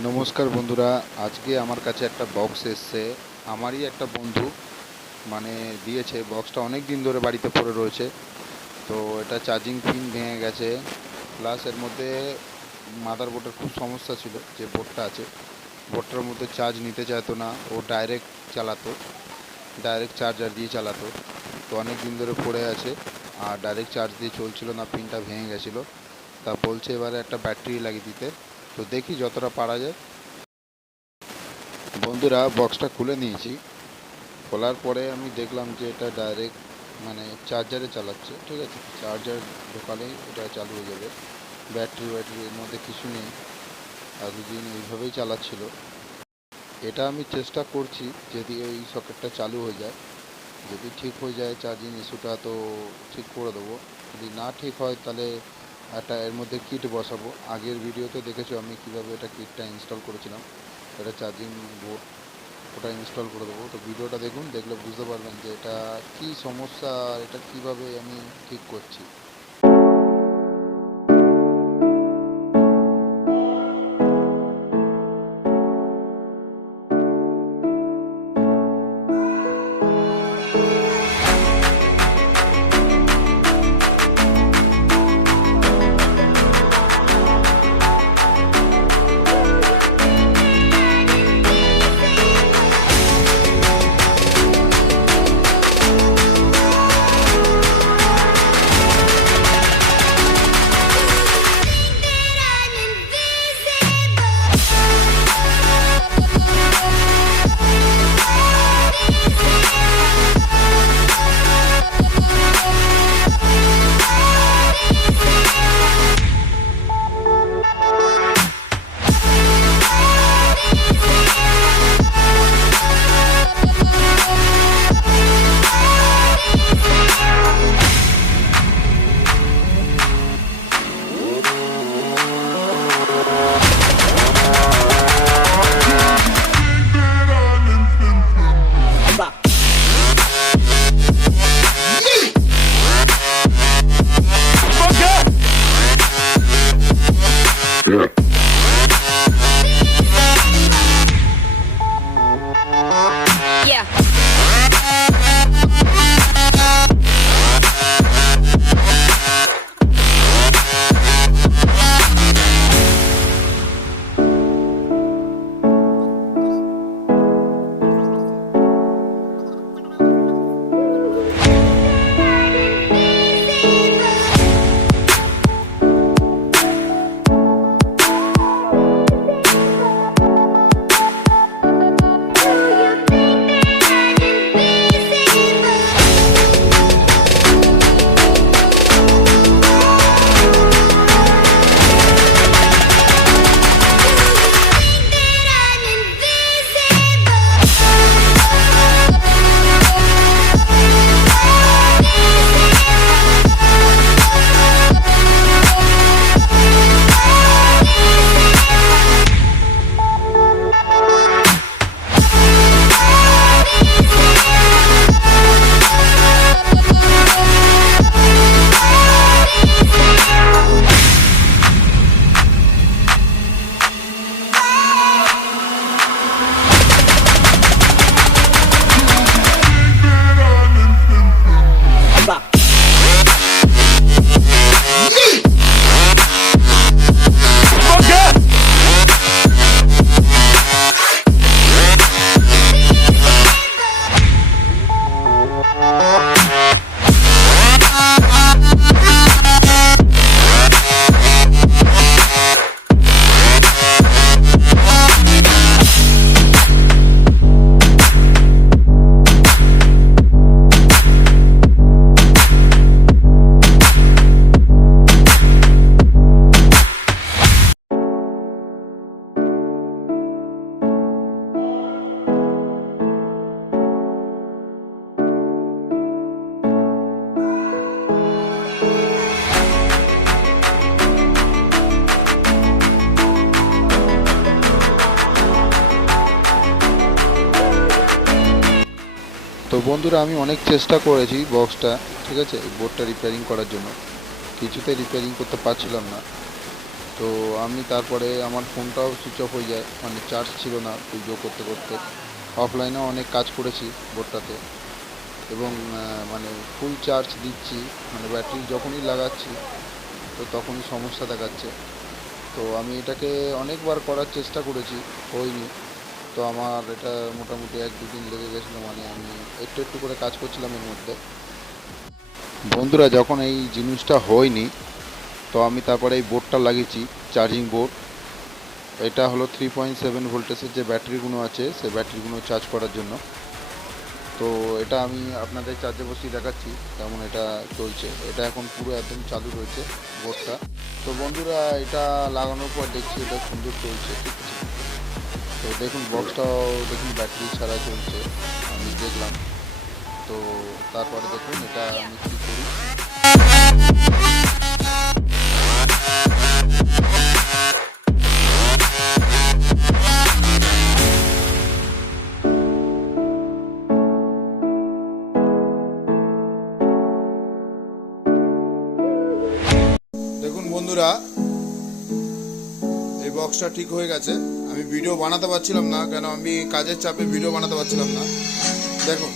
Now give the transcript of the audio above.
নমস্কার বন্ধুরা, আজকে আমার কাছে একটা বক্স এসছে। আমারই একটা বন্ধু দিয়েছে। বক্সটা অনেক দিন ধরে বাড়িতে পড়ে রয়েছে। তো এটা চার্জিং পিন ভেঙে গেছে, প্লাস এর মধ্যে মাদারবোর্ডের খুব সমস্যা ছিল। যে বোর্ডটা আছে, বোর্ডটার মধ্যে চার্জ নিতে চাইতো না, ও ডাইরেক্ট চার্জার দিয়ে চালাতো। তো অনেক দিন ধরে পড়ে আছে, আর ডাইরেক্ট চার্জ দিয়ে চলছিল না, পিনটা ভেঙে গেছিলো। তা বলছে এবারে একটা ব্যাটারি লাগিয়ে দিতে। তো দেখি যতটা পারা যায়। বন্ধুরা, বক্সটা খুলে নিয়েছি। খোলার পরে আমি দেখলাম যে এটা ডাইরেক্ট চার্জারে চালাচ্ছে। ঠিক আছে, চার্জার ঢোকালেই এটা চালু হয়ে যাবে। ব্যাটারি এর মধ্যে কিছু নেই। এতদিন এইভাবেই চালাচ্ছিল। এটা আমি চেষ্টা করছি, যদি এই সকেটটা চালু হয়ে যায়, যদি ঠিক হয়ে যায় চার্জিং ইস্যুটা, তো ঠিক করে দেবো। যদি না ঠিক হয় তাহলে একটা এর মধ্যে কিট বসাবো। আগের ভিডিওতে দেখেছো আমি কিভাবে এটা কিটটা ইনস্টল করেছিলাম। এটা চার্জিং বোর্ড, ওটা ইনস্টল করে দেবো। তো ভিডিওটা দেখুন, দেখলে বুঝতে পারবেন যে এটা কি সমস্যা, আর এটা কিভাবে আমি ঠিক করছি। Yeah. তো বন্ধুরা, আমি অনেক চেষ্টা করেছি বক্সটা, ঠিক আছে, বোর্ডটা রিপেয়ারিং করার জন্য। কিছুতে রিপেয়ারিং করতে পারছিলাম না। তো আমি তারপরে আমার ফোনটাও সুইচ অফ হয়ে যায়, মানে চার্জ ছিল না ভিডিও করতে করতে। অফলাইনেও অনেক কাজ করেছি বোর্ডটাতে, এবং মানে ফুল চার্জ দিচ্ছি, মানে ব্যাটারি যখনই লাগাচ্ছি তো তখনই সমস্যা দেখাচ্ছে। তো আমি এটাকে অনেকবার করার চেষ্টা করেছি, হয়নি। তো আমার এটা মোটামুটি 1-2 দিন লেগে গেছিলো, মানে আমি একটু একটু করে কাজ করছিলাম এর মধ্যে। বন্ধুরা, যখন এই জিনিসটা হয়নি, তো আমি তারপরে এই বোর্ডটা লাগিয়েছি, চার্জিং বোর্ড। এটা হলো 3.7 ভোল্টেজের যে ব্যাটারিগুলো আছে, সেই ব্যাটারিগুলো চার্জ করার জন্য। তো এটা আমি আপনাদের চার্জে বসিয়ে দেখাচ্ছি কেমন এটা চলছে। এটা এখন পুরো একদম চালু রয়েছে বোর্ডটা। তো বন্ধুরা, এটা লাগানোর পর দেখছি এটা সুন্দর চলছে, ঠিক আছে। তো দেখুন বক্সটাও দেখুন ব্যাটারি ছাড়া চলছে, আমি দেখলাম। তো তারপরে দেখুন এটা আমি কী করি। দেখুন বন্ধুরা, এই বক্সটা ঠিক হয়ে গেছে। আমি ভিডিও বানাতে পারছিলাম না, কেন আমি কাজের চাপে ভিডিও বানাতে পারছিলাম না। দেখুন